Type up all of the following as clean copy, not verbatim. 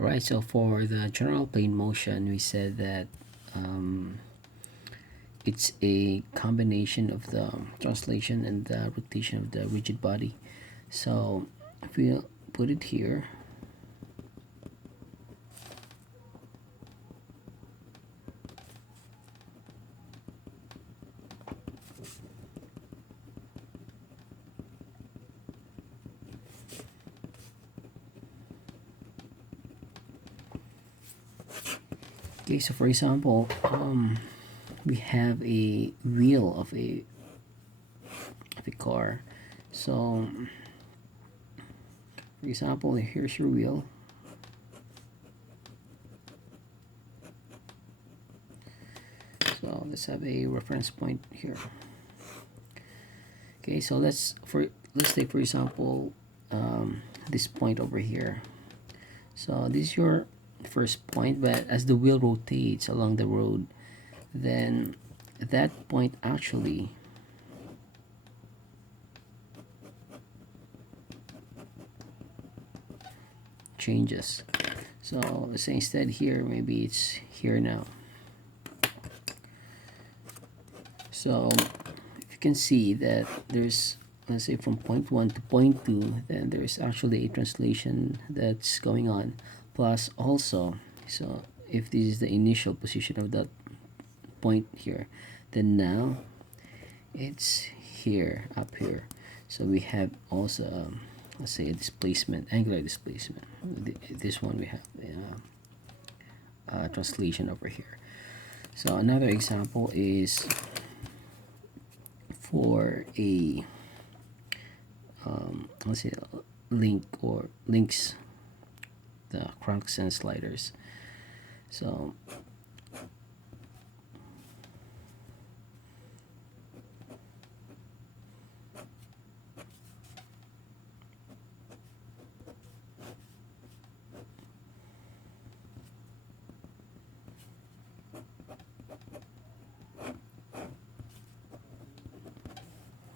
Alright, so for the general plane motion, we said that it's a combination of the translation and the rotation of the rigid body. So if we put it here, okay, so for example, we have a wheel of a car. So for example, here's your wheel. So let's have a reference point here. Okay, so let's take for example this point over here. So this is your first point, but as the wheel rotates along the road, then that point actually changes. So let's say instead here, maybe it's here now. So if you can see that there's, let's say from point 1 to point 2, then there's actually a translation that's going on. Plus also, so if this is the initial position of that point here, then now it's here, up here. So we have also let's say a displacement, angular displacement. This one we have translation over here. So another example is for a let's say link or links the cranks and sliders. So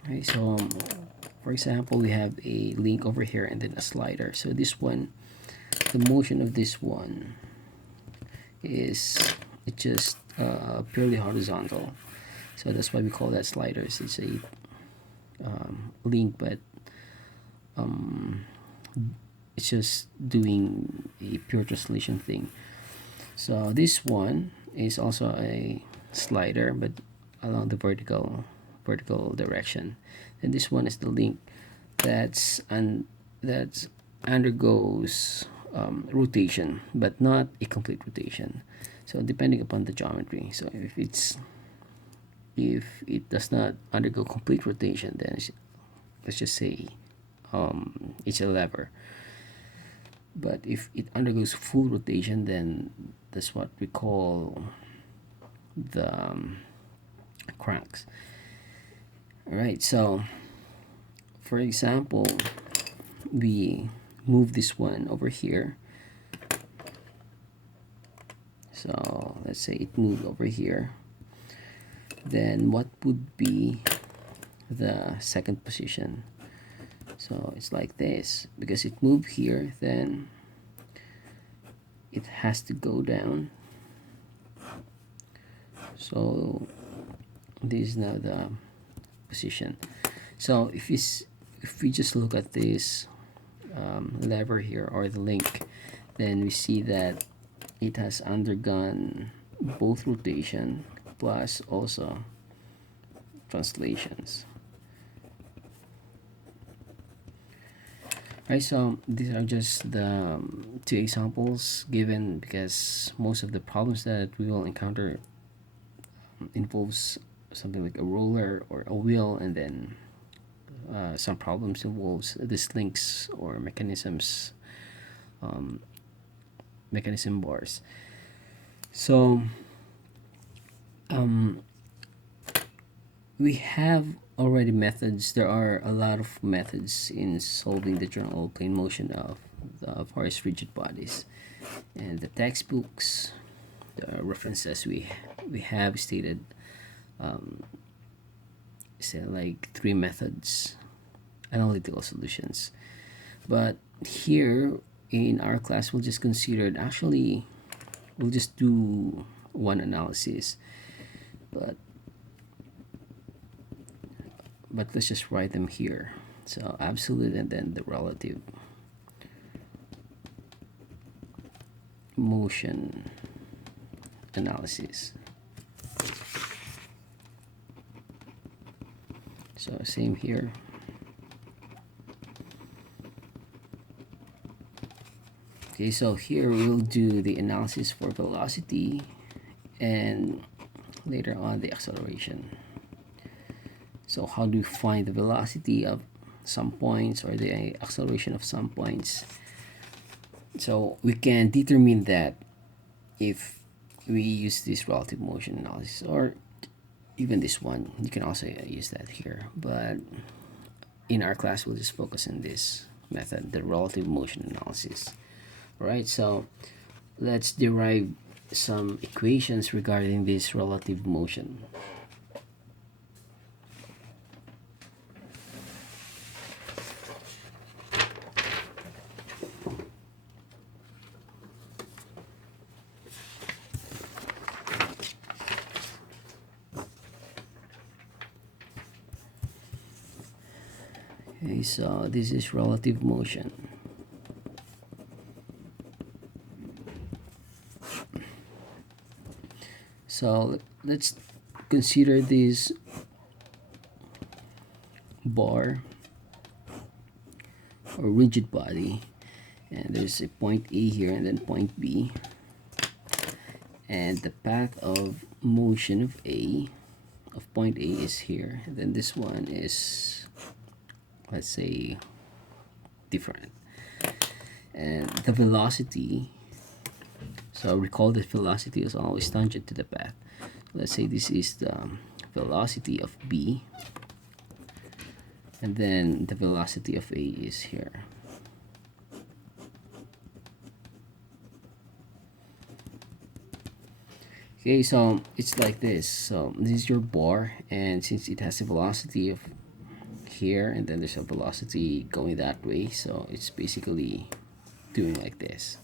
okay, so for example, we have a link over here and then a slider. So this one, the motion of this one is it just purely horizontal. So that's why we call that sliders. It's a link, but it's just doing a pure translation thing. So this one is also a slider, but along the vertical direction. And this one is the link that undergoes rotation, but not a complete rotation. So depending upon the geometry. So if it does not undergo complete rotation, then let's just say it's a lever. But if it undergoes full rotation, then that's what we call the cranks. All right, so for example, we move this one over here. So let's say it moved over here. Then what would be the second position? So it's like this. Because it moved here, then it has to go down. So this is now the position. So if we just look at this lever here, or the link, then we see that it has undergone both rotation plus also translations. Right, so these are just the two examples given because most of the problems that we will encounter involves something like a roller or a wheel, and then some problems involves these links or mechanisms, mechanism bars. So we have already methods. There are a lot of methods in solving the general plane motion of the various rigid bodies, and the textbooks, the references we have stated say like 3 methods, analytical solutions. But here in our class we'll just consider it. Actually, we'll just do one analysis, but let's just write them here. So absolute and then the relative motion analysis. So same here. Okay, so here we'll do the analysis for velocity and later on the acceleration. So how do you find the velocity of some points or the acceleration of some points? So we can determine that if we use this relative motion analysis, or even this one, you can also use that here. But in our class, we'll just focus on this method, the relative motion analysis. All right, so let's derive some equations regarding this relative motion. Okay, so this is relative motion. So let's consider this bar or rigid body, and there's a point A here and then point B, and the path of motion of point A is here, and then this one is, let's say, different, and the velocity, so recall that velocity is always tangent to the path. Let's say this is the velocity of B, and then the velocity of A is here. Okay, so it's like this. So this is your bar, and since it has a velocity of here and then there's a velocity going that way, so it's basically doing like this.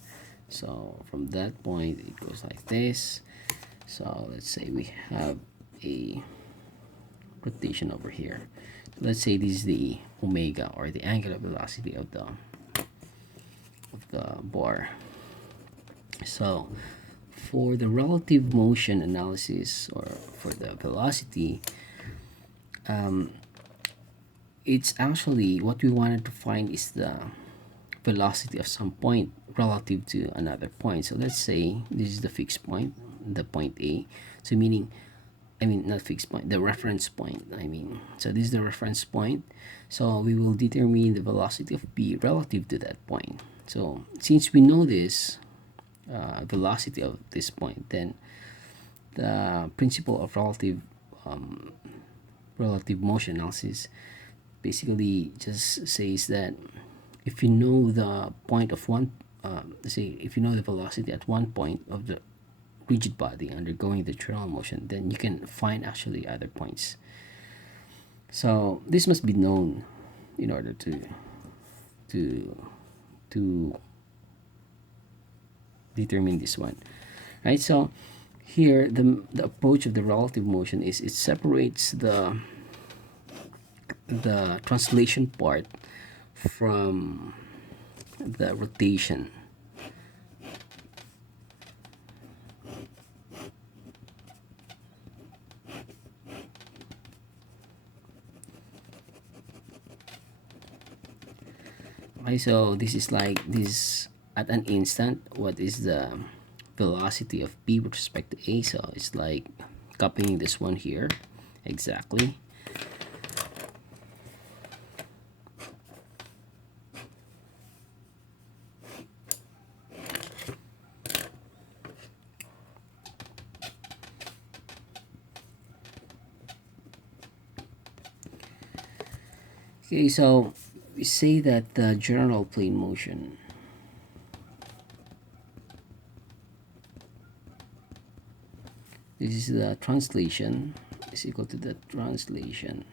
So from that point it goes like this. So let's say we have a rotation over here. Let's say this is the omega, or the angular velocity of the bar. So for the relative motion analysis, or for the velocity, it's actually what we wanted to find is the velocity of some point relative to another point. So let's say this is the fixed point, the point A. So meaning, I mean, not fixed point, the reference point, I mean. So this is the reference point. So we will determine the velocity of B relative to that point. So since we know this velocity of this point, then the principle of relative motion analysis basically just says that if you know the point of one, say if you know the velocity at one point of the rigid body undergoing the diurnal motion, then you can find actually other points. So this must be known in order to determine this one, right? So here the approach of the relative motion is it separates the translation part from the rotation. Okay, so this is like this at an instant, what is the velocity of B with respect to A? So it's like copying this one here exactly. Okay, so we say that the general plane motion this is the translation is equal to the translation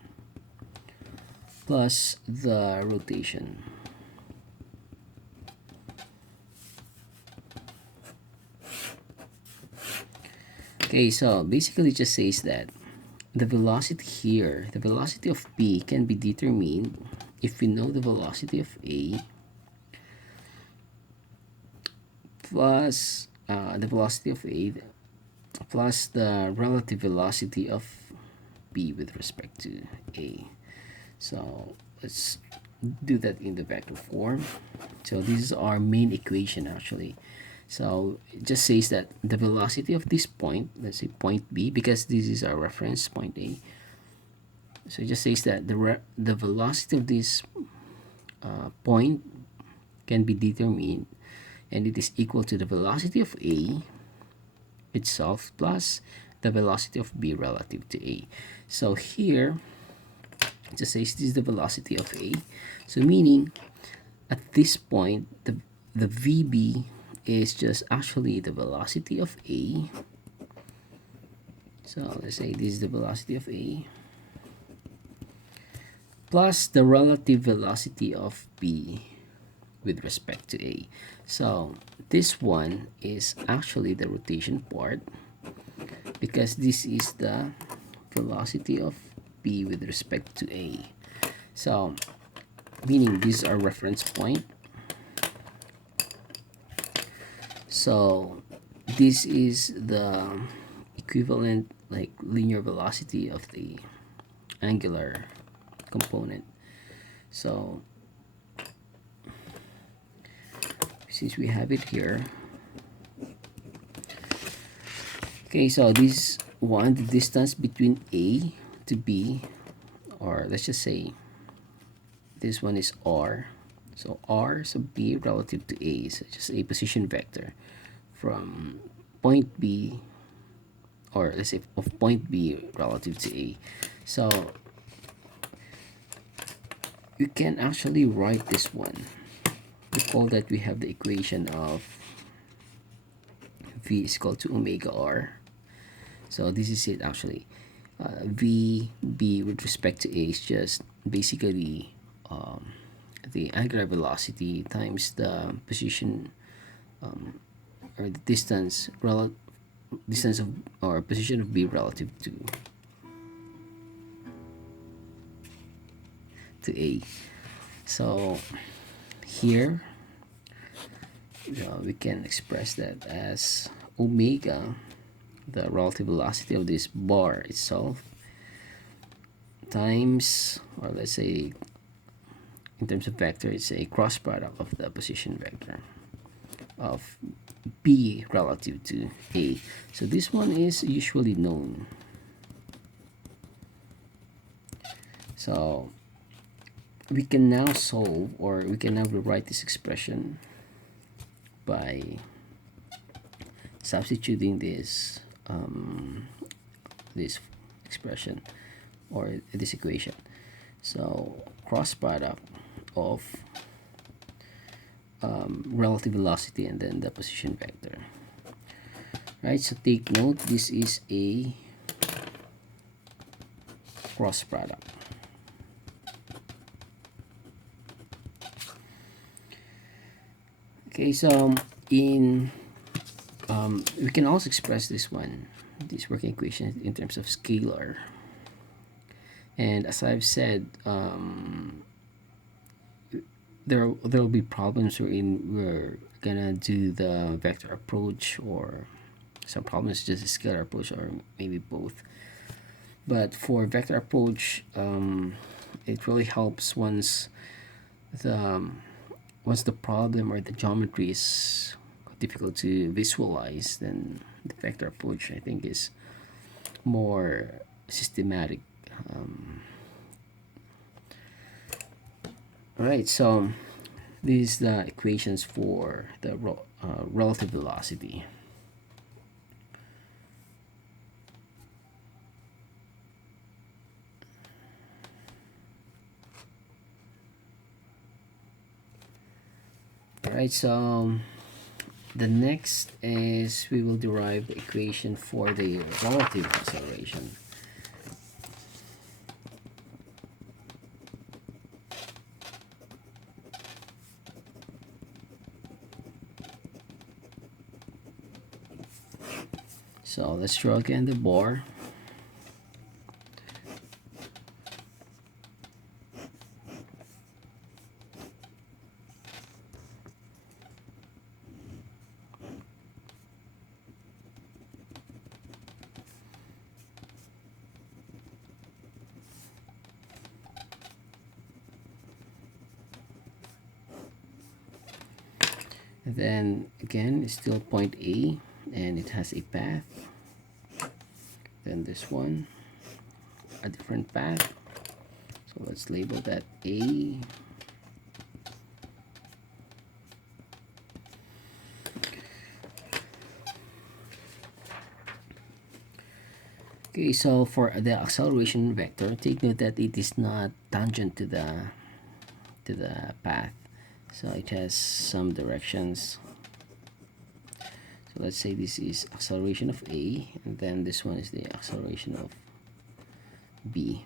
plus the rotation. Okay, so basically it just says that the velocity here, the velocity of p can be determined if we know the velocity of a plus the velocity of a plus the relative velocity of b with respect to a. So let's do that in the vector form. So this is our main equation actually. So it just says that the velocity of this point, let's say point B, because this is our reference point A. So it just says that the velocity of this point can be determined, and it is equal to the velocity of A itself plus the velocity of B relative to A. So here it just says this is the velocity of A. So meaning at this point the VB is just actually the velocity of A. So let's say this is the velocity of A plus the relative velocity of B with respect to A. So this one is actually the rotation part because this is the velocity of B with respect to A. So meaning these are reference point. So this is the equivalent like linear velocity of the angular component. So since we have it here, okay, so this one, the distance between A to B, or let's just say this one is R. So R sub B relative to A is just a position vector from point B, or let's say of point B relative to A. So you can actually write this one. Recall that we have the equation of V is equal to omega R. So this is it actually. VB with respect to A is just basically the angular velocity times the position or the distance distance of or position of B relative to A. So here we can express that as omega, the relative velocity of this bar itself, times, or let's say in terms of vector, it's a cross product of the position vector of B relative to A. So this one is usually known. So we can now solve, or we can now rewrite this expression by substituting this this expression or this equation. So cross product of relative velocity and then the position vector. Right, so take note, this is a cross product. Okay, so in we can also express this one, this working equation, in terms of scalar. And as I've said, there will be problems wherein we're gonna do the vector approach, or some problems just a scalar approach, or maybe both. But for vector approach, it really helps once the problem or the geometry is difficult to visualize. Then the vector approach, I think, is more systematic. Alright, so these is the equations for the relative velocity. Alright, so the next is we will derive the equation for the relative acceleration. So let's draw again the bar. And then again, it's still point A, and it has a path. Then this one, a different path. So let's label that A. Okay, so for the acceleration vector, take note that it is not tangent to the path. So it has some directions. So let's say this is acceleration of A, and then this one is the acceleration of B.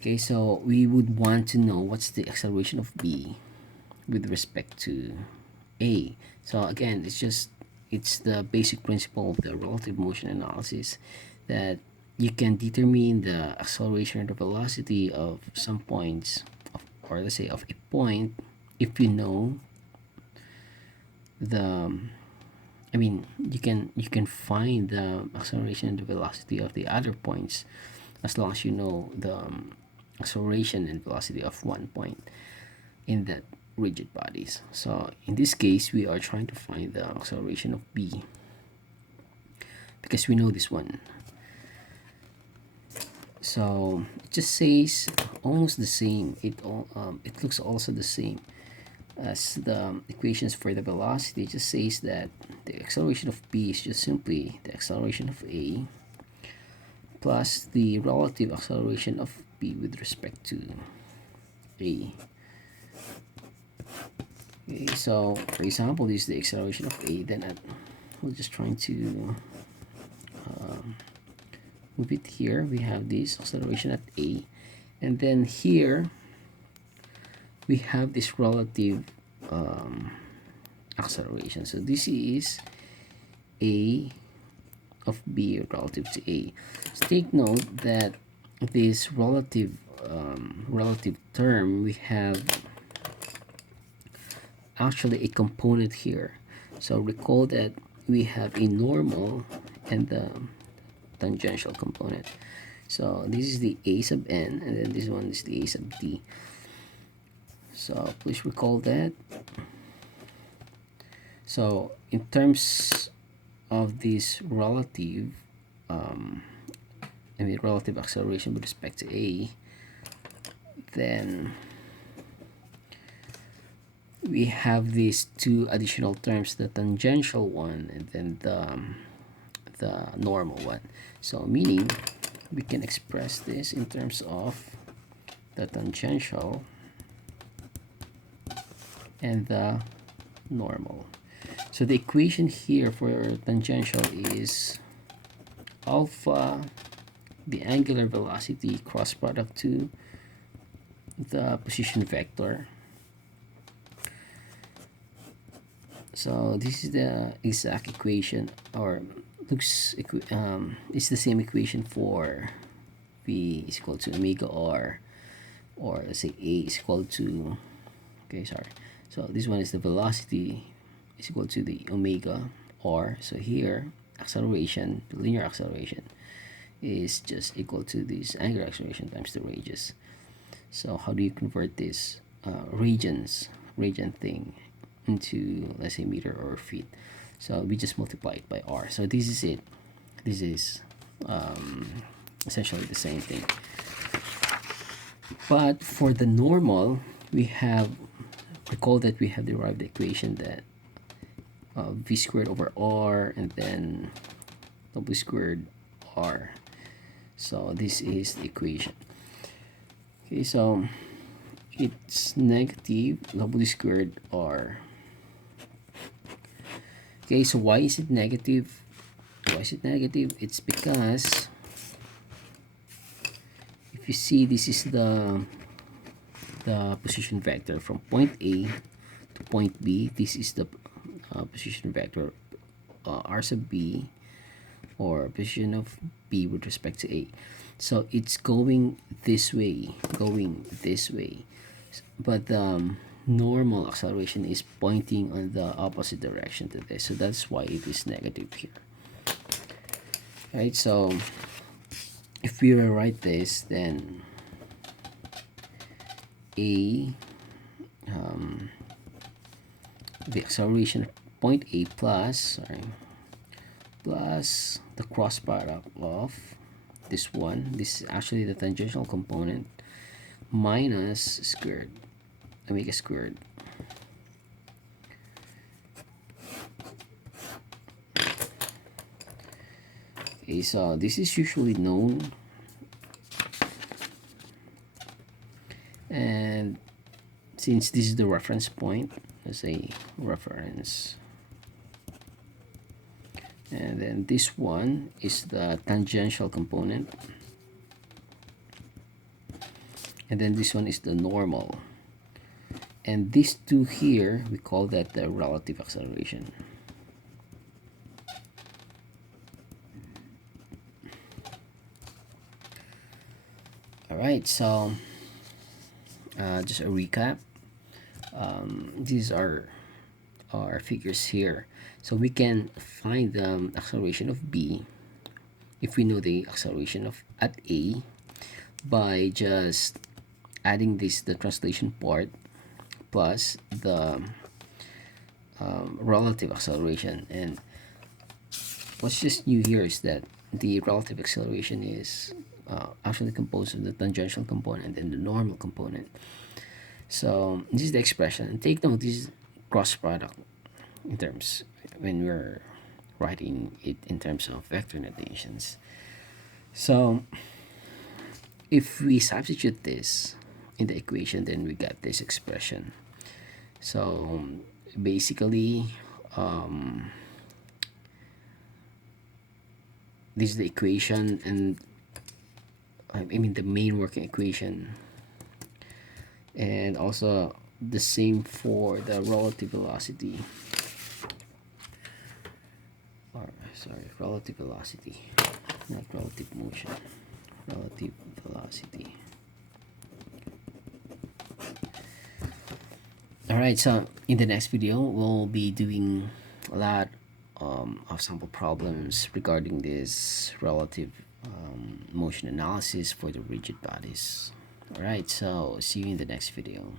Okay, so we would want to know what's the acceleration of B with respect to A. So again, it's the basic principle of the relative motion analysis, that you can determine the acceleration or the velocity of some points, or let's say of a point, if you know the you can find the acceleration and the velocity of the other points, as long as you know the acceleration and velocity of one point in that rigid bodies. So in this case, we are trying to find the acceleration of B because we know this one. So it just says almost the same. It looks also the same as the equations for the velocity. It just says that the acceleration of B is just simply the acceleration of A plus the relative acceleration of B with respect to A. Okay, so for example, this is the acceleration of A, then we're just trying to move it here. We have this acceleration at A, and then here we have this relative acceleration. So this is A of B relative to A. So take note that this relative term, we have actually a component here. So recall that we have a normal and the tangential component. So this is the A sub n, and then this one is the A sub d. So please recall that. So in terms of this relative relative acceleration with respect to A, then we have these two additional terms, the tangential one and then the normal one. So meaning we can express this in terms of the tangential and the normal. So the equation here for tangential is alpha, the angular velocity cross product to the position vector. So this is the exact equation, or it's the same equation for V is equal to omega r, or let's say A is equal to, so this one is the velocity is equal to the omega r. So here acceleration, the linear acceleration, is just equal to this angular acceleration times the radius. So how do you convert this radian thing into, let's say, meter or feet? So we just multiply it by r. So this is it. This is essentially the same thing. But for the normal, recall that we have derived the equation that v squared over r and then w squared r. So this is the equation. Okay, so it's negative w squared r. Okay, so why is it negative? It's because if you see, this is the position vector from point A to point B. This is the position vector r sub b, or position of b with respect to a. So it's going this way, but the normal acceleration is pointing on the opposite direction to this, so that's why it is negative here. Right, so if we rewrite this, then a the acceleration of point A plus the cross product of this one, this is actually the tangential component, minus squared, omega squared, okay. So this is usually known, and since this is the reference point, as a reference, and then this one is the tangential component, and then this one is the normal, and these two here, we call that the relative acceleration. All right, so just a recap. These are our figures here. So we can find the acceleration of b if we know the acceleration of at a by just adding the translation part plus the relative acceleration. And what's just new here is that the relative acceleration is actually composed of the tangential component and the normal component. So this is the expression, and take note, this is cross product in terms when we're writing it in terms of vector notations. So if we substitute this in the equation, then we got this expression. So basically, this is the equation, and I mean the main working equation, and also the same for the relative velocity, or sorry, relative velocity, not relative motion, relative velocity. Alright, so in the next video we'll be doing a lot of sample problems regarding this relative motion analysis for the rigid bodies. Alright, so see you in the next video.